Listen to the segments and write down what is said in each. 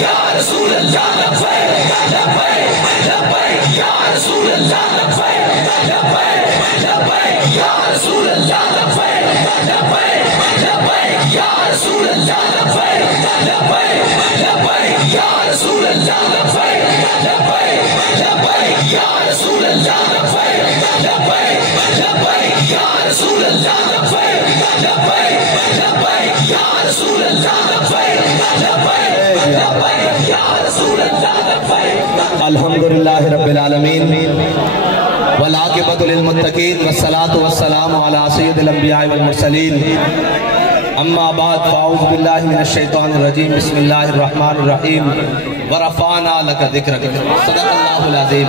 یا رسول اللہ لبیک لبیک لبیک یا رسول اللہ لبیک لبیک لبیک یا رسول اللہ لبیک لبیک لبیک یا رسول اللہ لبیک لبیک لبیک یا رسول اللہ لبیک لبیک لبیک یا رسول اللہ لبیک لبیک لبیک یا رسول اللہ لبیک لبیک لبیک یا رسول اللہ لبیک لبیک لبیک یا رسول اللہ لبیک. الحمدللہ رب العالمین والعاقبۃ للمتقین والصلاة والسلام علی سید الانبیاء والمرسلین. اما بعد فاعوذ باللہ من الشیطان الرجیم. بسم اللہ الرحمن الرحیم. ورفعنا لک ذکرک. صدق اللہ العظیم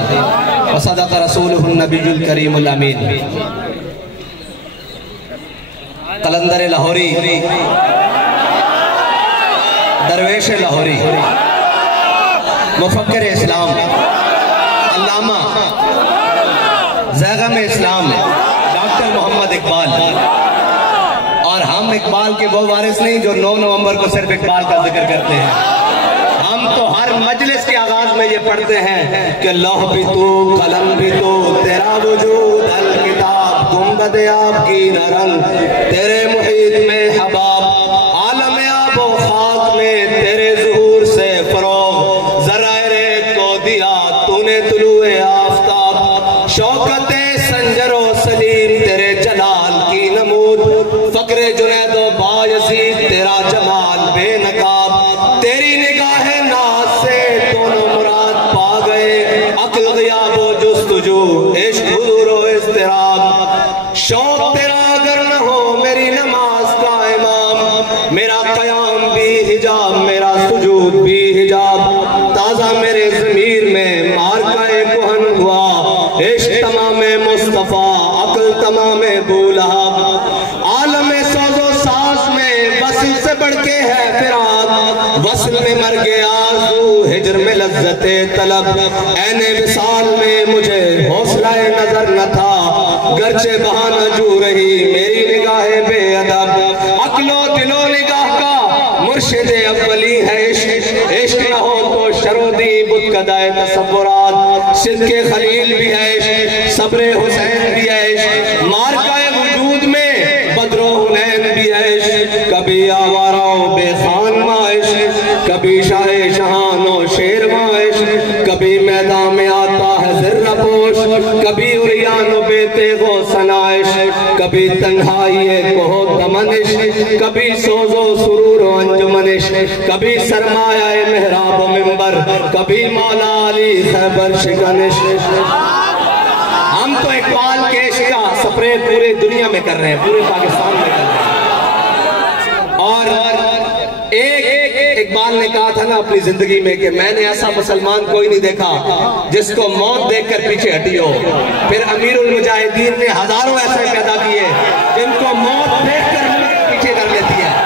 وصدق رسولہ النبی الکریم الامین. قلندر لاہوری، درویش لاہوری، مفکر اسلام، علامہ زیغم اسلام ڈاکٹر محمد اقبال. اور ہم اقبال کے وہ وارث نہیں جو 9 نومبر کو صرف اقبال کا ذکر کرتے ہیں. ہم تو ہر مجلس کے آغاز میں یہ پڑھتے ہیں کہ لوح بھی تو قلم بھی تو تیرا وجود الکتاب گنبد آب کی نرنگ تیرے محیط میں حباب عالم آب و خاک میں تیرے ظہور سے فروغ ذرائع ریت کو دیا تو نے طلوع آفتاب شوکت سنجر و سلیم تیرے جلال کی نمود فقر جنید و بایزید تیرا جمال بے نقاب تیری نگاہ ناز سے دونوں مراد پا گئے عقل غیاب و جستجو عشق حضور و اضطراب شوق تیرا اگر نہ ہو میری نماز کا امام میرا قیام بھی حجاب میرا سجود بھی حجاب تازہ میرے ضمیر میں مارکہ کہن ہوا عشق تمام مصطفیٰ عقل تمام بولہب عالم سوز و ساز میں وصل سے بڑھ کے ہے فراق وصل میں مر گیا آرزو ہجر میں لذت طلب عین وصال میں مجھے حوصلہ نظر نہ تھا گرچہ بہانہ جو رہی میری نگاہ بے ادب عقل و دل و نگاہ کا مرشد اولی ہے عشق عشق نہ ہو تو شرودی بت کدائے تصورات صدق خلیل بھی ہے عشق صبر حسین بھی ہے عشق مارکہ وجود میں بدر و حنین بھی ہے عشق کبھی آوارہ و بے خان ماں عشق کبھی شاہ شہان و شیر ماں عشق کبھی میدان میں آتا ہے ذرہ پوش کبھی عریان و بے تیغ و سنائش کبھی تنہائی کوہ دمنش کبھی سوز و سرور و انجمنش کبھی سرمایہ محراب و منبر کبھی مولا علی خیبر شکنش. ہم تو اقبال کے عشق کا سپرے پورے دنیا میں کر رہے ہیں پورے پاکستان میں کر رہے ہیں. اور ایک اقبال نے کہا تھا نا اپنی زندگی میں کہ میں نے ایسا مسلمان کوئی نہیں دیکھا جس کو موت دیکھ کر پیچھے ہٹی ہو. پھر امیر المجاہدین نے ہزاروں ایسے پیدا کیے جن کو موت دیکھ کر پیچھے کر لیتی ہے.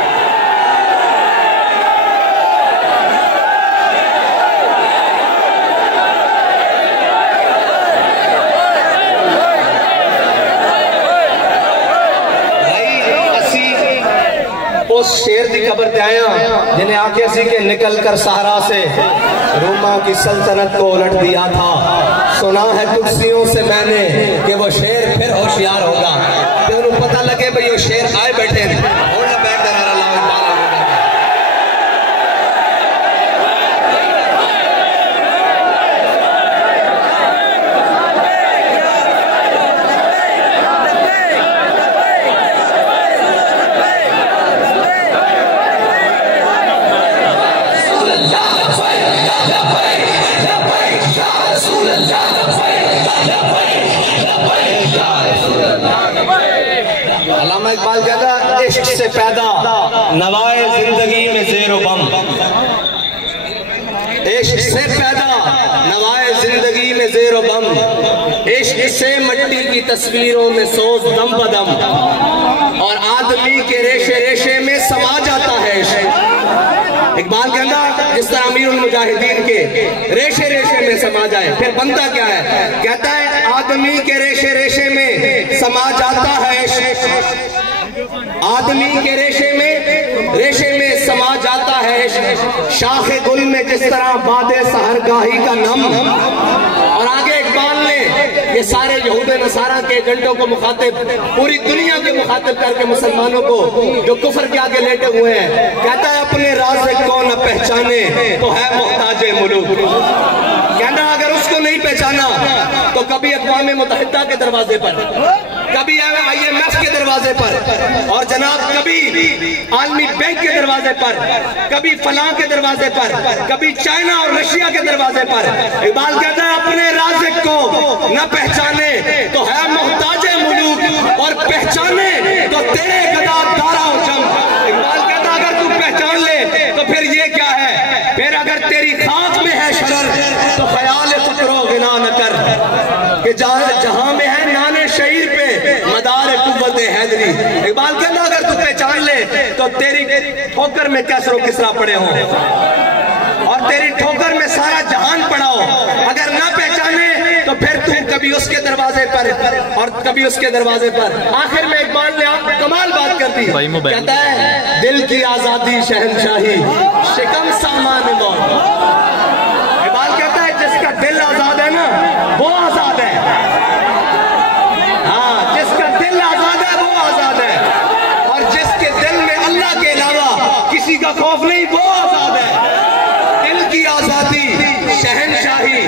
اس شیر دی قبر تے آیا جنہیں آنکھیں سی کے نکل کر صحرا سے روما کی سلطنت کو الٹ دیا تھا. سنا ہے کرسیوں سے میں نے کہ وہ شیر پھر ہوشیار ہوگا. تو انہوں پتہ لگے بھئی وہ شیر آئے بیٹھے ہیں اور نہ بیٹھ در اللہ اقبال ہوگا. علامہ اقبال کہتا ہے عشق سے پیدا نوائے زندگی میں زیر و بم. عشق سے پیدا نوائے زندگی میں زیر و بم عشق سے مٹی کی تصویروں میں سوز دم بدم اور آدمی کے ریشے ریشے میں سما جاتا ہے عشق. اقبال کہتا جس طرح امیر المجاہدین کے ریشے ریشے میں سما جائے پھر بنتا کیا ہے. کہتا ہے آدمی کے ریشے ریشے میں سما جاتا ہے عشق. آدمی کے ریشے میں سما جاتا ہے شاخ گل میں جس طرح باد سحرگاہی کا نم. اور آگے اقبال نے یہ سارے یہود نصارہ کے ایجنٹوں کو مخاطب، پوری دنیا کے مخاطب کر کے مسلمانوں کو جو کفر کے آگے لیٹے ہوئے ہیں، کہتا ہے اپنے رازق کو نہ پہچانے تو ہے محتاج ملوک. کہنا اگر اس کو نہیں پہچانا تو کبھی اقوام متحدہ کے دروازے پر، کبھی IMF کے دروازے پر، اور جناب کبھی عالمی بینک کے دروازے پر، کبھی فلاں کے دروازے پر، کبھی چائنا اور رشیا کے دروازے پر. اقبال کہتا ہے اپنے رازق کو نہ پہچانے تو ہے محتاج ملوک، اور پہچانے تو تیرے گدا دارا و جنگ. اقبال کہتا اگر تو پہچان لے تو پھر یہ کیا ہے، پھر اگر تیری خاک میں ہے شرر تو خیال فکر و غنا نہ کر کہ جہاں میں ہے نان شعیر پہ مدار قوت حیدری. اقبال کہتا اگر تو پہچان لے تو تیری ٹھوکر میں کیسر و کسرا پڑے ہوں اور تیری ٹھوکر میں سارا جہان پڑا ہو. اگر نہ پہچانے تو پھر تو کبھی اس کے دروازے پر اور کبھی اس کے دروازے پر. آخر میں اقبال نے آپ کمال بات کر دی، کہتا ہے دل کی آزادی شہنشاہی شکم سامان موت. اقبال کہتا ہے جس کا دل آزاد ہے نا وہ آزاد ہے. ہاں، جس کا دل آزاد ہے وہ آزاد ہے، اور جس کے دل میں اللہ کے علاوہ کسی کا خوف نہیں وہ آزاد ہے. دل کی آزادی شہنشاہی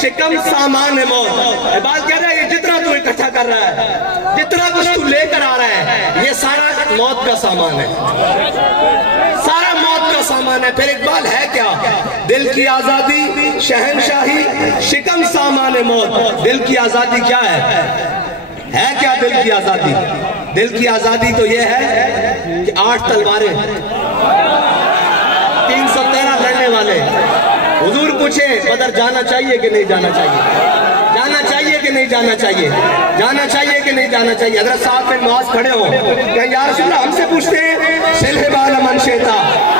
شکم سامان موت. اقبال کہہ رہا ہے یہ جتنا تو اکٹھا کر رہا ہے، جتنا کچھ تو لے کر آ رہا ہے، یہ سارا موت کا سامان ہے، سارا موت کا سامان ہے. پھر اقبال ہے کیا؟ دل کی آزادی شہنشاہی شکم سامان موت. دل کی آزادی کیا ہے کیا دل کی آزادی؟ دل کی آزادی تو یہ ہے کہ 8 تلواریں، 313 لڑنے والے. حضور پوچھے بدر جانا چاہیے کہ نہیں جانا چاہیے، جانا چاہیے کہ نہیں جانا چاہیے، جانا چاہیے کہ نہیں جانا چاہیے. حضرت صاحب بن معاذ کھڑے ہوں کہ یا رسول اللہ ہم سے پوچھتے ہیں سلح بال من شیتا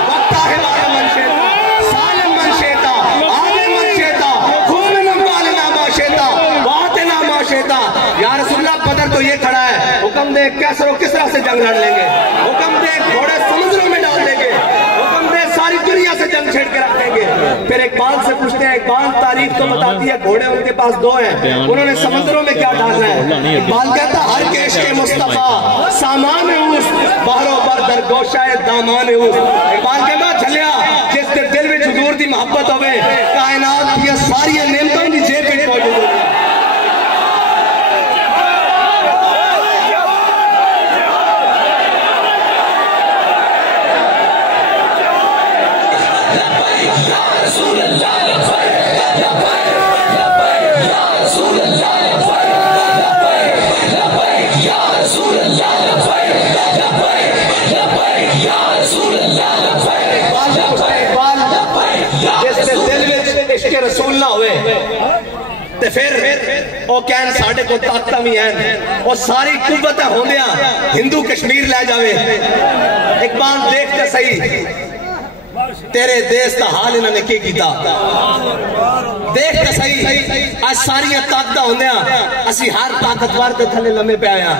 وقتہ بال من شیتا سالم من شیتا آدم من شیتا خونن بالنا ما شیتا واتنا ما شیتا. یا رسول اللہ بدر تو یہ کھڑا ہے، حکم دے کیسر و کسرا سے جنگ لڑ لیں گے، حکم دے گھوڑے سمندروں میں ڈال دیں گے، حکم دے ساری دنیا سے جنگ چھیڑ کے رکھ دیں گے. پھر اقبال سے پوچھتے ہیں، اقبال تاریخ تو بتاتی ہے گھوڑے ان کے پاس 2 ہیں، انہوں نے سمندروں میں کیا ڈالنا ہے؟ اقبال کہتا ہر کیش کے مصطفیٰ سامان اوس بہرو بر در گوشہ دامان اوس. اقبال کہتا جھلیا جس کے دل میں حضور دی محبت ہوئے کائنات کی ساری نعمتوں دی جیب میں موجود ہوئی. رسول نہ ہوئے تے پھر وہ کہن ساڑھے کو طاقتہ بھی ہیں اور ساری قوتیں ہوندیاں ہندو کشمیر لے جاوے. اقبال دیکھتے صحیح تیرے دیس کا حال انہوں نے کیتا، دیکھتے صحیح آج ساری طاقتہ ہوندیاں اسی ہر طاقتوار دے تھلے لمحے پہ آیا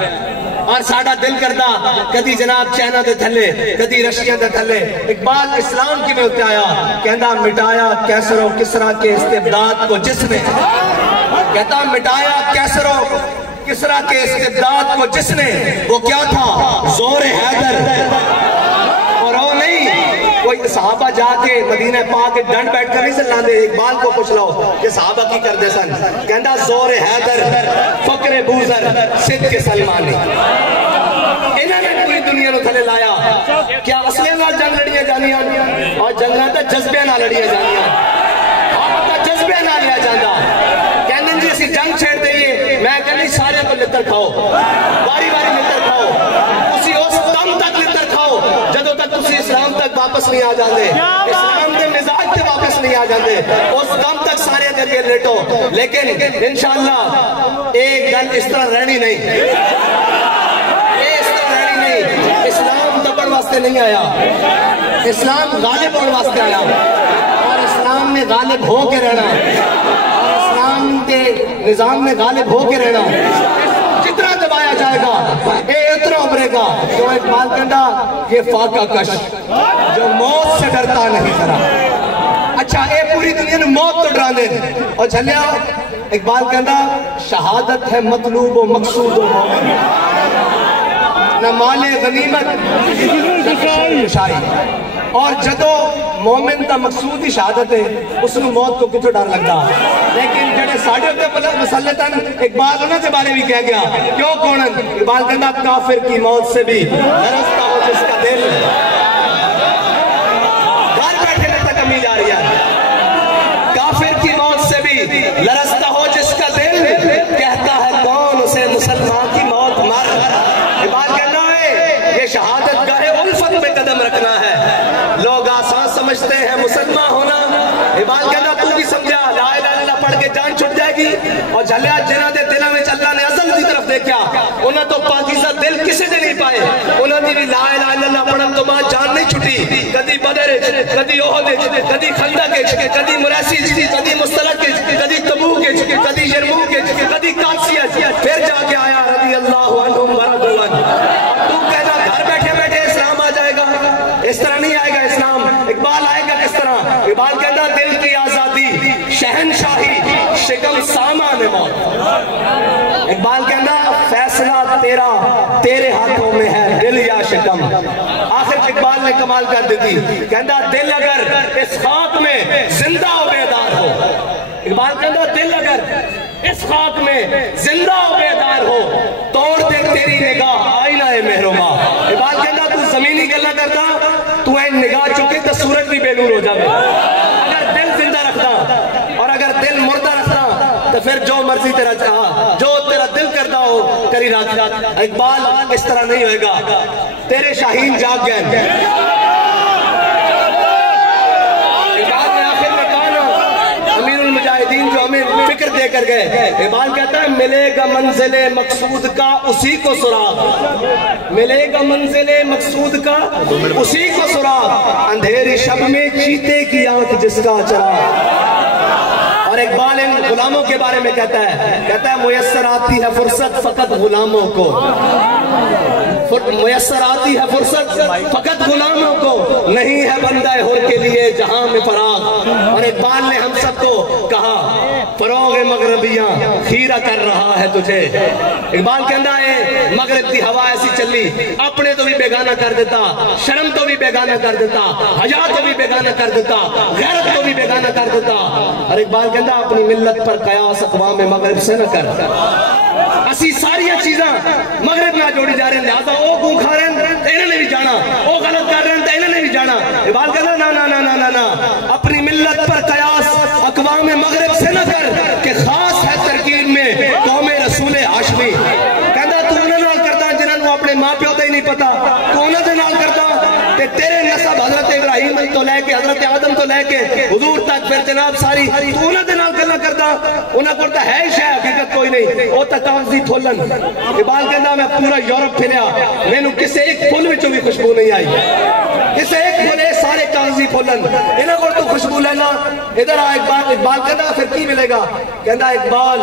اور ساڑھا دل کردہ کدی جناب چائنا دے تھلے کدی رشیا دے تھلے. اقبال اسلام کی میں ہوتے آیا کہندہ مٹایا کیسر و کسرا کے استبداد کو جس نے، کہتا مٹایا کیسر و کسرا کے استبداد کو جس نے، وہ کیا تھا زور حیدر. اور وہ نہیں کوئی صحابہ جا کے مدینہ پاک کے ڈنڈ بیٹھ کر نہیں سے لاندے. اقبال کو پوچھ لو کہ صحابہ کی کر دے سن، کہندہ زور حیدر فقر بوزر صدق سلمانی. انہوں نے پوری دنیا نو تھلے لایا. کیا اصلیہ نال جنگ لڑیاں جانیاں اور جنگاں تا جذبیاں نال لڑیاں جانیاں، آپ تا جذبیاں نال لیا جاندہ. کہندن جی اسی جنگ چھیڑ دئیے، میں کہنی سارے کو لتر کھاؤ، باری باری لتر کھاؤ، اسی اس دم تک لتر کھاؤ جدو تک اسی اسلام تک واپس نہیں آ جاندے، اسلام دے مزاج تے واپس نہیں آ جاندے، اس دم تک سارے دے کے لیٹو. لیکن انشاءاللہ ایک گل اس طرح رہنی نہیں، اسلام دبڑ واسطے نہیں آیا، اسلام غالب ہونے واسطے آیا، اور اسلام میں غالب ہو کے رہنا، اور اسلام کے نظام میں غالب ہو کے رہنا. جتنا دبایا جائے گا اے اتنا ابھرے گا تو اقبال کہندا یہ فاقہ کش جو موت سے ڈرتا نہیں ذرا. اچھا اے پوری دنیا نے موت تو ڈرا دے اور جھلیا اقبال کہندا شہادت ہے مطلوب و مقصود و مومن نہ مال غنیمت شاہی. اور جدو مومن دا مقصود ہی شہادت ہے اس نے موت کو کتوں ڈر لگتا. لیکن جڑے ساڑھے تے مسلطن اقبال انہوں کے بارے بھی کہہ گیا کیوں کونن اقبال کہنا کافر کی موت سے بھی لرزتا ہو جس کا دل. گھر بیٹھے نے تک امی جا رہی ہے. کافر کی موت سے بھی لرزتا ہو جس کا دل کہتا ہے کون اسے مسلمان کی موت مر. اقبال کہنا ہے یہ شہادت گاہ الفت میں قدم رکھنا ہے. لوگ آسان سمجھتے ہیں مسلمان ہونا. اقبال کہنا تو بھی سمجھا لا الہ الا اللہ پڑھ کے جان چھٹ جائے گی. اور جھلیا جنہاں دے دلوں میں اللہ نے ازل کی طرف دیکھا انہاں تو پاکیزہ دل کسی دے نہیں پائے. انہاں دی بھی لا الہ الا اللہ پڑھن تو بعد جان نہیں چھٹی. کدی بدر کدی احد کدی خندق کدی مریسی کدی مستلق کدی تبوک کدی یرموک کدی قادسیہ پھر جا کے آیا رضی اللہ عنہم ورضوا عنہ. تو کہنا گھر بیٹھے بیٹھے اسلام آ جائے گا. اس طرح نہیں آئے گا اسلام. اقبال آئے گا کس طرح. اقبال کہتا دل کی آزادی شہنشاہی شکم سامان موت. اقبال کہتا فیصلہ تیرا تیرے ہاتھوں میں ہے دل یا شکم. آخر اقبال نے کمال کر دیتی کہتا دل اگر اس خاک میں زندہ و بیدار ہو. اقبال کہتا دل اگر اس خاک میں زندہ و بیدار ہو توڑ دے تیری نگاہ آئینہ محروما. اقبال کہتا تو زمینی گلہ کرتا تو این نگاہ چکے تو سورج بھی بے نور ہو جائے. اگر دل زندہ رکھتا اور اگر دل مردہ رکھتا تو پھر جو مرضی تیرا چاہا جو تیرا دل کرتا ہو کری رات. اقبال اس طرح نہیں ہوئے گا. تیرے شاہین جاگ گئے. اقبال نے آخر میں کہا نا امیر المجاہدین جو ہمیں فکر دے کر گئے. اقبال کہتا ہے ملے گا منزل مقصود کا اسی کو سراغ. ملے گا منزل مقصود کا اسی کو سراغ اندھیری شب میں چیتے کی آنکھ جس کا چراغ. اور اقبال ان غلاموں کے بارے میں کہتا ہے میسر آتی ہے فرصت فقط غلاموں کو. میسر آتی ہے فرصت فقط غلاموں کو نہیں ہے بندہ حر کے لیے جہاں میں فراغ. اور اقبال نے ہم سب کو کہا فروغ مغربیاں خیرہ کر رہا ہے تجھے. اقبال کہتا ہے مغرب کی ہوا ایسی چلی اپنے تو بھی بیگانہ کر دیتا شرم تو بھی بیگانہ کر دیتا حیا تو بھی بیگانہ کر دیتا غیرت تو بھی بیگانہ کر دیتا. اور اقبال کہتا اپنی ملت پر قیاس اقوام مغرب سے نہ کر. اسی ساری چیزاں مغرب نہ جوڑی جا رہے ہیں لہذا وہ گوں کھا رہے ہیں انہوں نے بھی جانا وہ غلط کر رہے ہیں انہوں نے بھی جانا. اقبال کہتا نا نا نا نا نا اپنی ملت پر قیاس اقوام مغرب سے نہ کر کہ خاص ہے ترکیب میں قوم رسول ہاشمی. کہتا تو انہوں نے کرتا جنہوں نے اپنے ماں پیو دے ہی نہیں پتا تو انہوں نے نال کرتا کہ تیرے نسب حضرت ابراہیم تو لے کے حضرت آدم تو لے کے حضور تک پھر جناب ساری تو انہوں نے نال کرنا کرتا انہوں کرتا ہے شاید حقیقت کوئی نہیں وہ تکاغذی پھولن. اقبال کہتا میں پورا یورپ پھریا میں نے کسے ایک پھول میں بھی خوشبو نہیں آئی. کسے ایک پھولے سارے کاغذی پھولن انہوں کو تو خوشبو لینا ادھر آ. اقبال کہتا پھر کی ملے گا. کہتا اقبال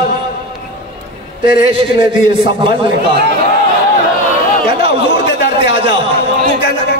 تیرے عشق نے دیے سب بل نکال. کہتا حضور دے در تے آ جا. تو کہتا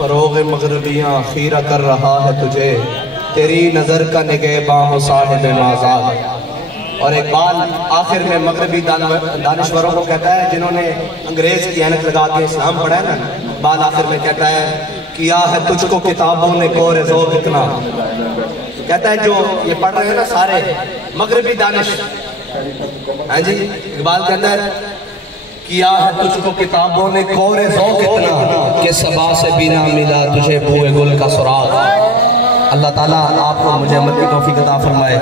فروغ مغربیاں خیرہ کر رہا ہے تجھے، تیری نظر کا نگہباں صاحب مازاد۔ اور اقبال آخر میں مغربی دانشوروں کو کہتا ہے جنہوں نے انگریز کی عینک لگا کے اسلام پڑھا ہے نا، اقبال آخر میں کہتا ہے کیا ہے تجھ کو کتابوں نے کور ذوق اتنا، کہتا ہے جو یہ پڑھ رہے ہیں نا سارے مغربی دانش، ہاں جی، اقبال کہتا ہے کیا ہے تجھ کو کتابوں نے کور ذوق اتنا کہ صبا سے بھی نہ ملا تجھے بوئے گل کا سراغ۔ اللہ تعالیٰ آپ کو مجھے عمل کی توفیق عطا فرمائے۔